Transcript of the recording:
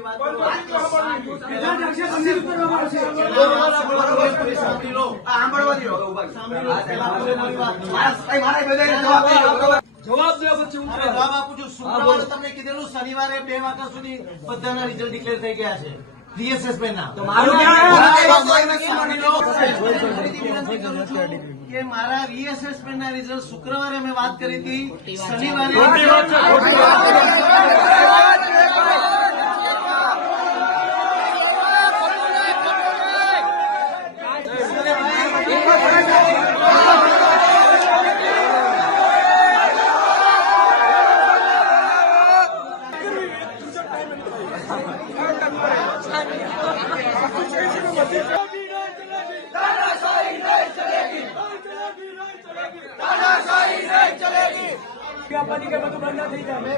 પછી વાત જવાબ દે પછી હું જવાબ આપું છું. શુક્રવારે તમને કીધેલું શનિવારે 2 વાગ્યા સુધી બધાના રિઝલ્ટ ડિક્લેર થઈ ગયા છે રીએસેસમેન્ટ ના. કે મારા રીએસેસમેન્ટ ના રિઝલ્ટ શુક્રવારે અમે વાત કરી હતી, શનિવારે પાણી કે બધું બંધ થઈ જાય.